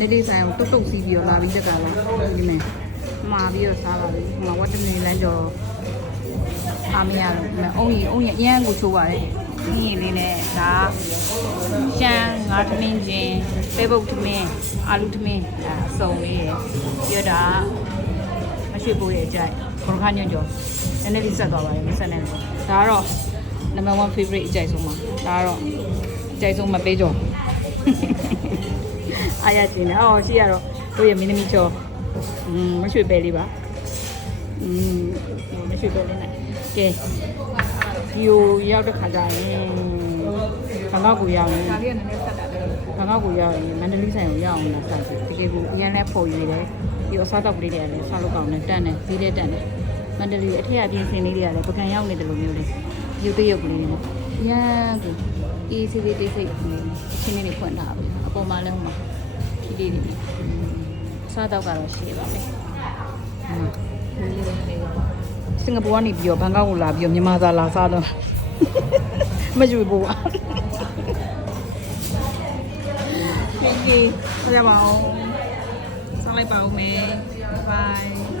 နေ့လေးဆိုင်ကိုတုတ်စီးပြီးတော့လာပြီးတက်တာတော့ဒီနေ့မှာပြီးတော့စားပါပြီဟိုဝတ်တနေလမ်းကျော်အားမရတော့အုံးကြီးအရန်ကိုချိုးပါတယ်ဒီလေးနဲ့ဒါရှမ်းငါးသမင်းချင်းပဲပုတ်သမင်းအာလူသမင်းအစုံလေးရယ်ပြီးတော့ဒါမရွှေပိုးရဲ့အကြိုက်ခေါရခညွန့်ကျော်နည်းနည်းလေးဆက်သွားပါတယ်မဆက်နဲ့ဒါကတော့ number 1 favorite အကြိုက်ဆုံးပါဒါကတော့အကြိုက်ဆုံးမပေးကြောအားရတင်တယ်ရှိရတော့တို့ရဲ့မင်းသမီးကျော်မရွှေပဲလေးပါမရွှေပဲလေးနဲ့ကဲဒီကိုရောက်တဲ့ခါကျရင်ဘန်ကောက်ကိုရောက်ရင်ဒါလေးကနည်းနည်းဆက်တာလေဘန်ကောက်ကိုရောက်ရင်မန္တလေးဆိုင်ကိုရောက်အောင်လာဆက်တယ်တကယ်ကိုအရင်လည်းပေါ်ရွေးတယ်ဒီအစားတောက်ကလေးတွေကလည်းစားလို့ကောင်းတယ်တန့်တယ်ဈေးလည်းတန့်တယ်မန္တလေးအထက်ကပြင်းစင်လေးတွေကလည်းပကံရောက်နေတယ်လို့မျိုးလေးရုပ်တရုပ်ကလေးတွေရမ်းကိုအေးဆေးဆေးတိတ်ဆိတ်ချင်းလေးတွေဖွင့်ထားပြီအပေါ်မှာလည်းဟိုမှာဒီလေးတွေစားတော့ကတော့ရှိပါမယ်စင်ကာပူကနေပြီးတော့ဘန်ကောက်ကိုလာပြီးတော့မြန်မာစာလာစားတော့မယူဘူးอ่ะဒီစားရပါအောင်စားလိုက်ပါဦးမယ် bye